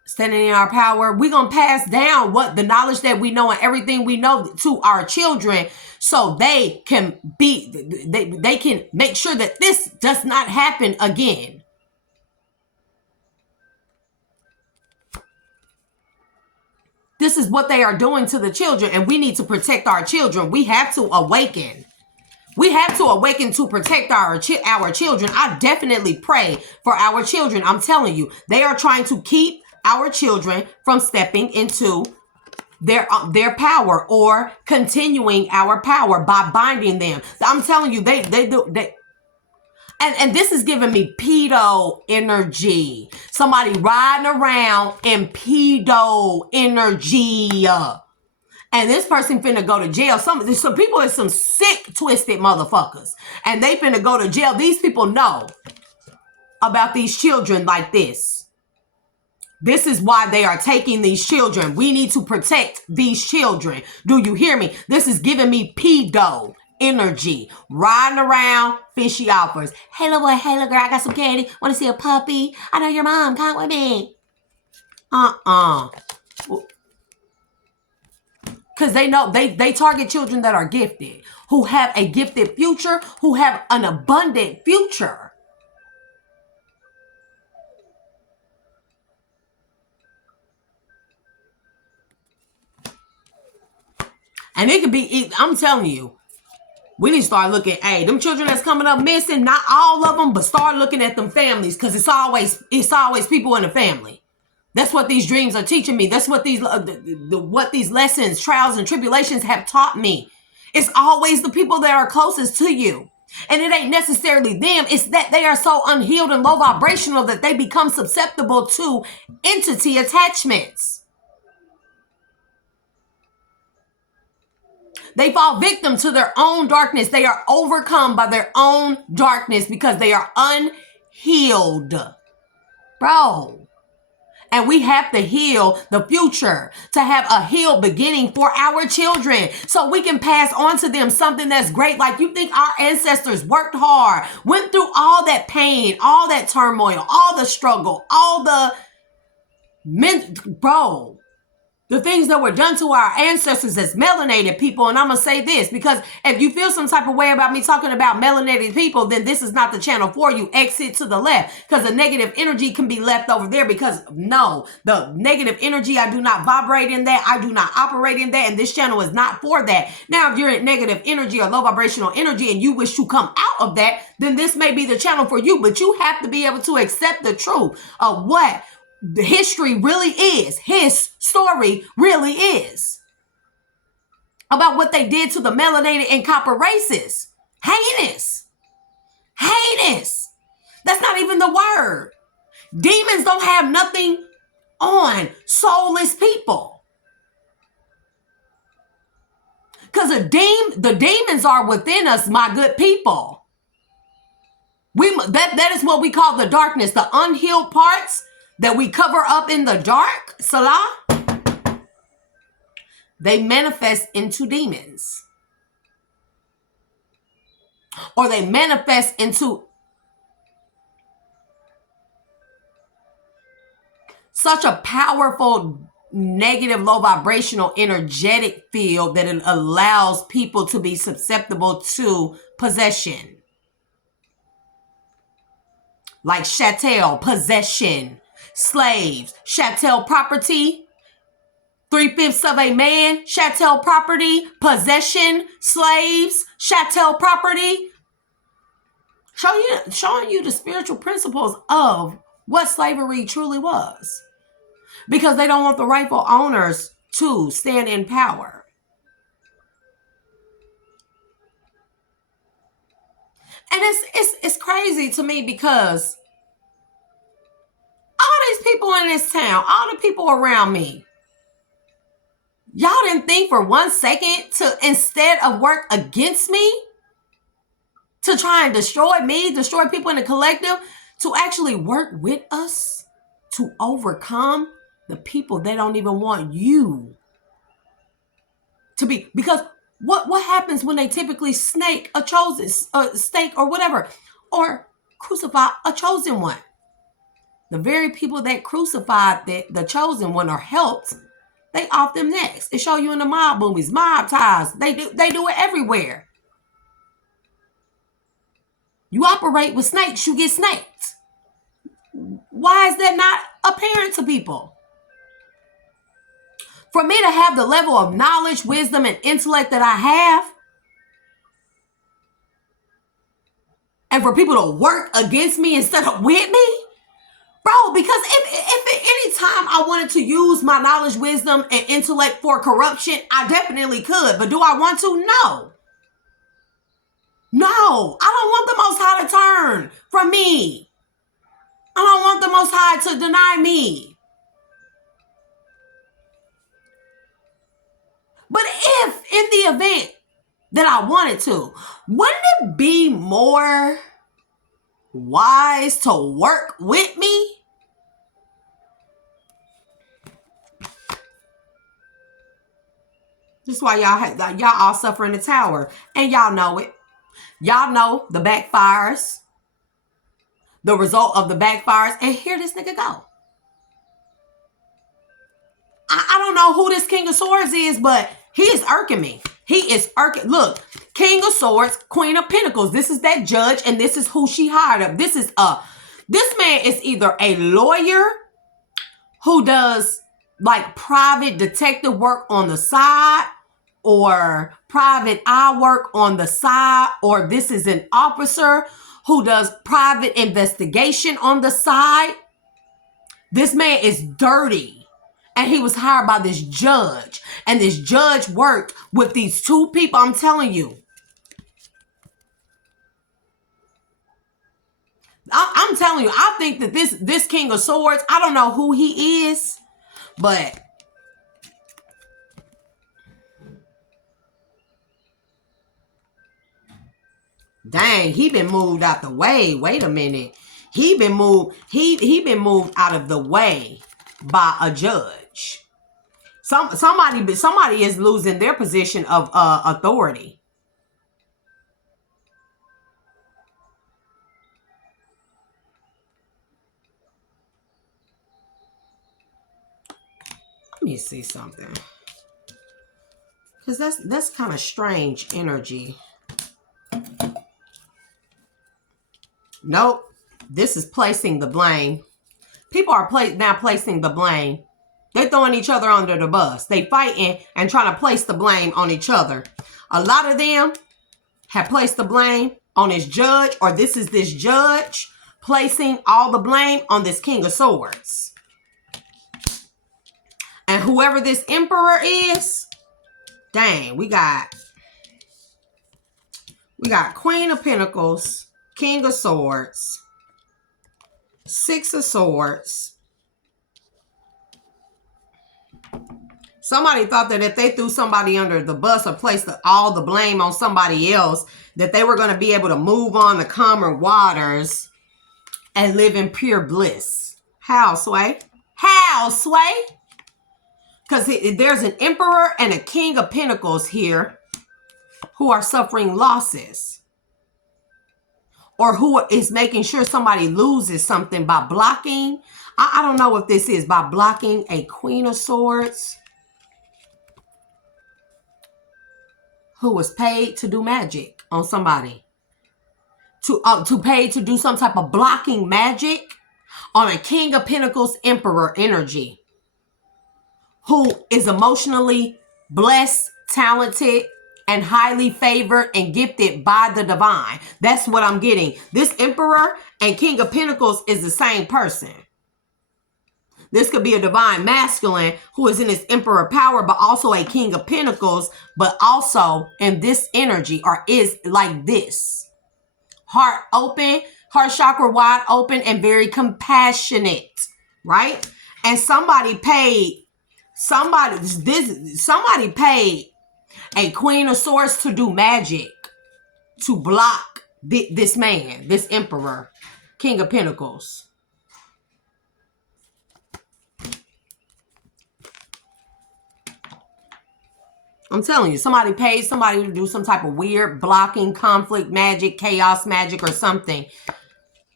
standing in our power, we're going to pass down the knowledge that we know and everything we know to our children, so they can they can make sure that this does not happen again. This is what they are doing to the children, and we need to protect our children. We have to awaken. We have to awaken to protect our children. I definitely pray for our children. I'm telling you, they are trying to keep our children from stepping into their power or continuing our power by binding them. I'm telling you, they do. And this is giving me pedo energy. Somebody riding around in pedo energy. And this person finna go to jail. Some people are some sick, twisted motherfuckers. And they finna go to jail. These people know about these children like this. This is why they are taking these children. We need to protect these children. Do you hear me? This is giving me pedo energy. Riding around, fishy offers. Hey, little boy, hey, little girl, I got some candy. Want to see a puppy? I know your mom. Come with me. Because they know they target children that are gifted, who have a gifted future, who have an abundant future. And it could be, I'm telling you, we need to start looking, hey, them children that's coming up missing, not all of them, but start looking at them families, because it's always people in the family. That's what these dreams are teaching me. That's what these lessons, trials, and tribulations have taught me. It's always the people that are closest to you. And it ain't necessarily them. It's that they are so unhealed and low vibrational that they become susceptible to entity attachments. They fall victim to their own darkness. They are overcome by their own darkness because they are unhealed. Bro. And we have to heal the future, to have a healed beginning for our children, so we can pass on to them something that's great. Like, you think our ancestors worked hard, went through all that pain, all that turmoil, all the struggle, all the bro, the things that were done to our ancestors as melanated people. And I'm going to say this, because if you feel some type of way about me talking about melanated people, then this is not the channel for you. Exit to the left, because the negative energy can be left over there, because no, the negative energy, I do not vibrate in that. I do not operate in that. And this channel is not for that. Now, if you're in negative energy or low vibrational energy and you wish to come out of that, then this may be the channel for you. But you have to be able to accept the truth of what the history really is. His story really is about what they did to the melanated and copper races. Heinous. That's not even the word. Demons don't have nothing on soulless people, because the demons are within us, my good people. That is what we call the darkness, the unhealed parts that we cover up in the dark, selah, they manifest into demons. Or they manifest into such a powerful, negative, low vibrational, energetic field that it allows people to be susceptible to possession. Like chattel, possession. Slaves, chattel property, 3/5 of a man, chattel property, possession, slaves, chattel property. Showing you the spiritual principles of what slavery truly was. Because they don't want the rightful owners to stand in power. And it's crazy to me, because all these people in this town, all the people around me, y'all didn't think for 1 second to, instead of work against me, to try and destroy me, destroy people in the collective, to actually work with us to overcome the people that don't even want you to be. Because what happens when they typically snake a chosen stake or whatever, or crucify a chosen one? The very people that crucified the chosen one or helped, they off them next. It show you in the mob movies, mob ties. They do it everywhere. You operate with snakes, you get snaked. Why is that not apparent to people? For me to have the level of knowledge, wisdom, and intellect that I have, and for people to work against me instead of with me, bro, because if at any time I wanted to use my knowledge, wisdom, and intellect for corruption, I definitely could. But do I want to? No. No, I don't want the Most High to turn from me. I don't want the Most High to deny me. But if in the event that I wanted to, wouldn't it be more wise to work with me? This is why y'all all suffer in the tower, and y'all know it. Y'all know the backfires, the result of the backfires, and here this nigga go. I don't know who this King of Swords is, but he is irking me. He is irking. Look, King of Swords, Queen of Pentacles. This is that judge, and this is who she hired up. This man is either a lawyer who does like private detective work on the side, or private eye work on the side, or this is an officer who does private investigation on the side. This man is dirty, and he was hired by this judge, and this judge worked with these two people. I'm telling you, I'm telling you, I think that this King of Swords, I don't know who he is, but dang, he been moved out the way. Wait a minute. He been moved out of the way by a judge. Somebody is losing their position of authority. Let me see something. Because that's kind of strange energy. Nope. This is placing the blame. People are now placing the blame. They're throwing each other under the bus. They fighting and trying to place the blame on each other. A lot of them have placed the blame on this judge, or this is this judge placing all the blame on this King of Swords. And whoever this emperor is, dang, we got Queen of Pentacles, King of Swords, Six of Swords. Somebody thought that if they threw somebody under the bus or placed all the blame on somebody else, that they were going to be able to move on to calmer waters and live in pure bliss. How, Sway? How, Sway? Because there's an emperor and a King of Pentacles here who are suffering losses, or who is making sure somebody loses something by blocking. I don't know if this is by blocking a Queen of Swords who was paid to do magic on somebody, to pay to do some type of blocking magic on a King of Pentacles emperor energy, who is emotionally blessed, talented, and highly favored and gifted by the divine. That's what I'm getting. This emperor and King of Pentacles is the same person. This could be a divine masculine who is in his emperor power, but also a King of Pentacles, but also in this energy, or is like this. Heart open, heart chakra wide open, and very compassionate, right? And somebody paid a Queen of Swords to do magic to block this man, this emperor, King of Pentacles. I'm telling you, somebody paid somebody to do some type of weird blocking, conflict magic, chaos magic, or something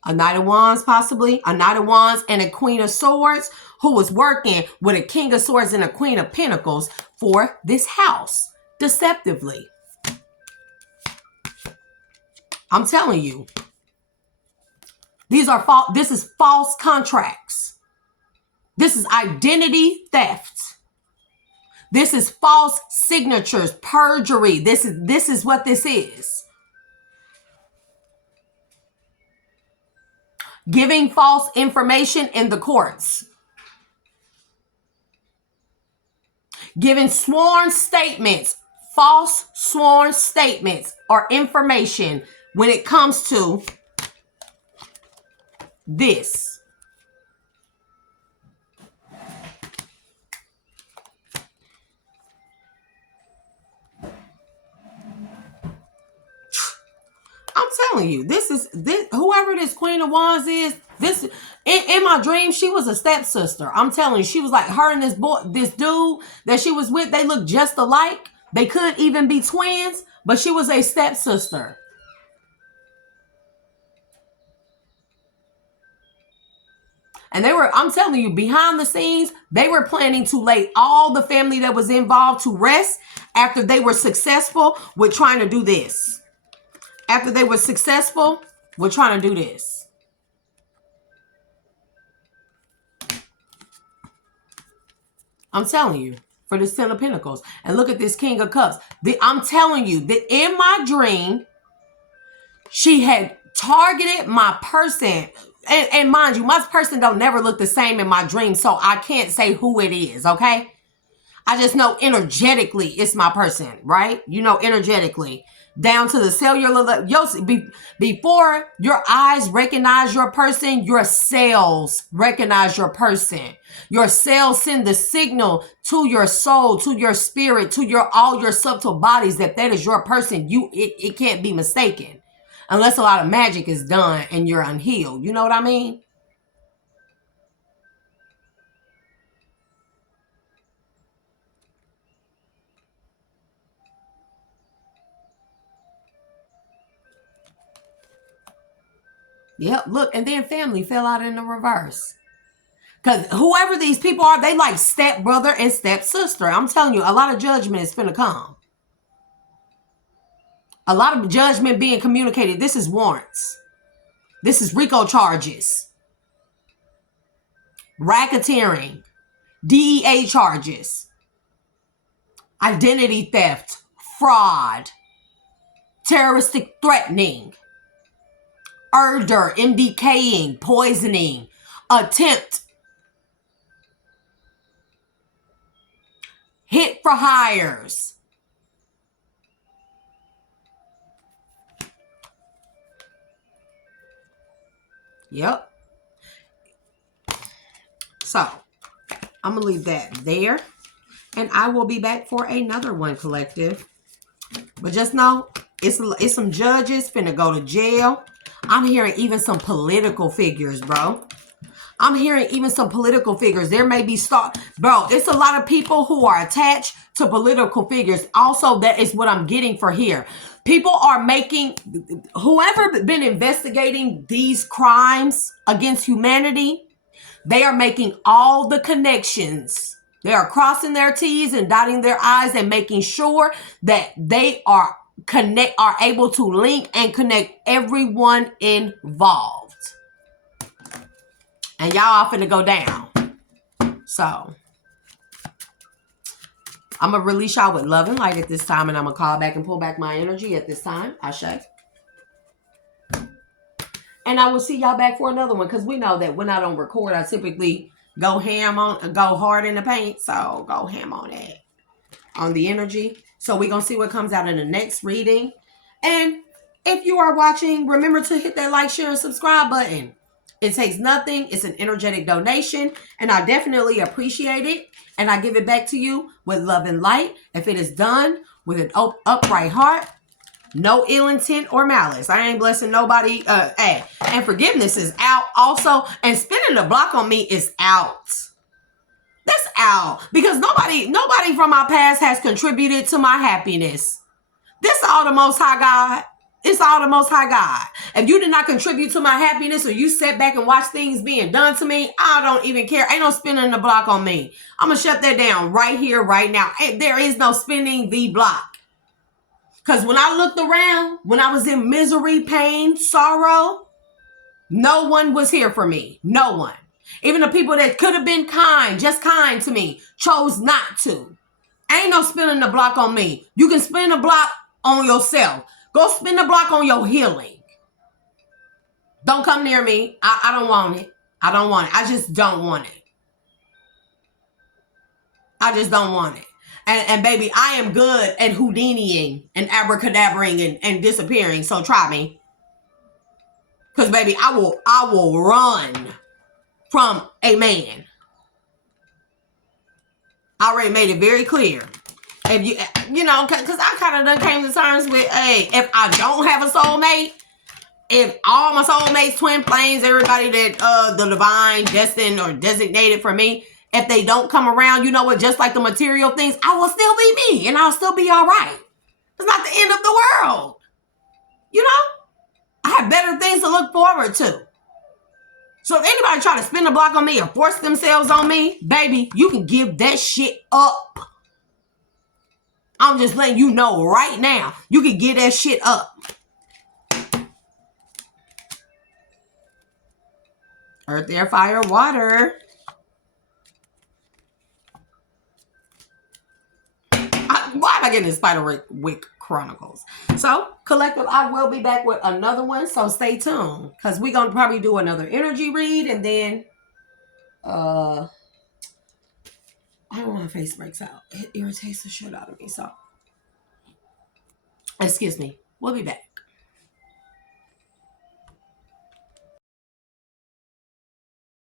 A Knight of Wands, possibly. A Knight of Wands and a Queen of Swords who was working with a King of Swords and a Queen of Pentacles for this house deceptively. I'm telling you. These are false. This is false contracts. This is identity theft. This is false signatures, perjury. This is what this is. Giving false information in the courts. Giving sworn statements, false sworn statements or information when it comes to this. I'm telling you, this whoever this Queen of Wands is, this in my dream, she was a stepsister. I'm telling you, she was like her and this dude that she was with, they look just alike. They could even be twins, but she was a stepsister. And I'm telling you, behind the scenes, they were planning to lay all the family that was involved to rest after they were successful with trying to do this. After they were successful, we're trying to do this. I'm telling you, for this Ten of Pentacles. And look at this King of Cups. I'm telling you that in my dream, she had targeted my person. And mind you, my person don't never look the same in my dream, so I can't say who it is, okay? I just know energetically it's my person, right? You know, energetically. Down to the cellular. Before your eyes recognize your person, your cells recognize your person. Your cells send the signal to your soul, to your spirit, to all your subtle bodies that is your person. It can't be mistaken. Unless a lot of magic is done and you're unhealed. You know what I mean? Yep, look, and then family fell out in the reverse. Because whoever these people are, they like stepbrother and stepsister. I'm telling you, a lot of judgment is finna come. A lot of judgment being communicated. This is warrants. This is RICO charges. Racketeering. DEA charges. Identity theft. Fraud. Terroristic threatening. Murder, MDKing, poisoning, attempt, hit for hires. Yep. So, I'm going to leave that there. And I will be back for another one, collective. But just know, it's some judges finna go to jail. I'm hearing even some political figures, bro. I'm hearing even some political figures. There may be bro, it's a lot of people who are attached to political figures. Also, that is what I'm getting for here. People are making, whoever been investigating these crimes against humanity, they are making all the connections. They are crossing their T's and dotting their I's and making sure that they are able to link and connect everyone involved. And y'all finna go down. So I'm gonna release y'all with love and light at this time, and I'm gonna call back and pull back my energy at this time. Ashe. And I will see y'all back for another one, because we know that when I don't record, I typically go hard in the paint. So go ham on that, on the energy. So we're going to see what comes out in the next reading. And if you are watching, remember to hit that like, share, and subscribe button. It takes nothing. It's an energetic donation. And I definitely appreciate it. And I give it back to you with love and light. If it is done with an upright heart, no ill intent or malice. I ain't blessing nobody. Hey, and forgiveness is out also. And spinning the block on me is out. That's out. Because nobody from my past has contributed to my happiness. This all the Most High God. It's all the Most High God. If you did not contribute to my happiness or you sat back and watch things being done to me, I don't even care. Ain't no spinning the block on me. I'm going to shut that down right here, right now. There is no spinning the block. Because when I looked around, when I was in misery, pain, sorrow, no one was here for me. No one. Even the people that could have been kind, just kind to me, chose not to. Ain't no spinning the block on me. You can spin the block on yourself. Go spin the block on your healing. Don't come near me. I don't want it. I don't want it. I just don't want it. I just don't want it. And baby, I am good at Houdiniing and abracadabring and disappearing. So try me. Because baby, I will run from a man. I already made it very clear. If you know, because I kind of done came to terms with, hey, if I don't have a soulmate, if all my soulmates, twin flames, everybody that the divine destined or designated for me, if they don't come around, you know what, just like the material things, I will still be me and I'll still be all right. It's not the end of the world. You know, I have better things to look forward to. So if anybody try to spin the block on me or force themselves on me, baby, you can give that shit up. I'm just letting you know right now, you can get that shit up. Earth, air, fire, water. Why am I getting this Spiderwick Chronicles? So, collective, I will be back with another one. So stay tuned. Because we're going to probably do another energy read. And then, I don't want my face breaks out. It irritates the shit out of me. So, excuse me. We'll be back.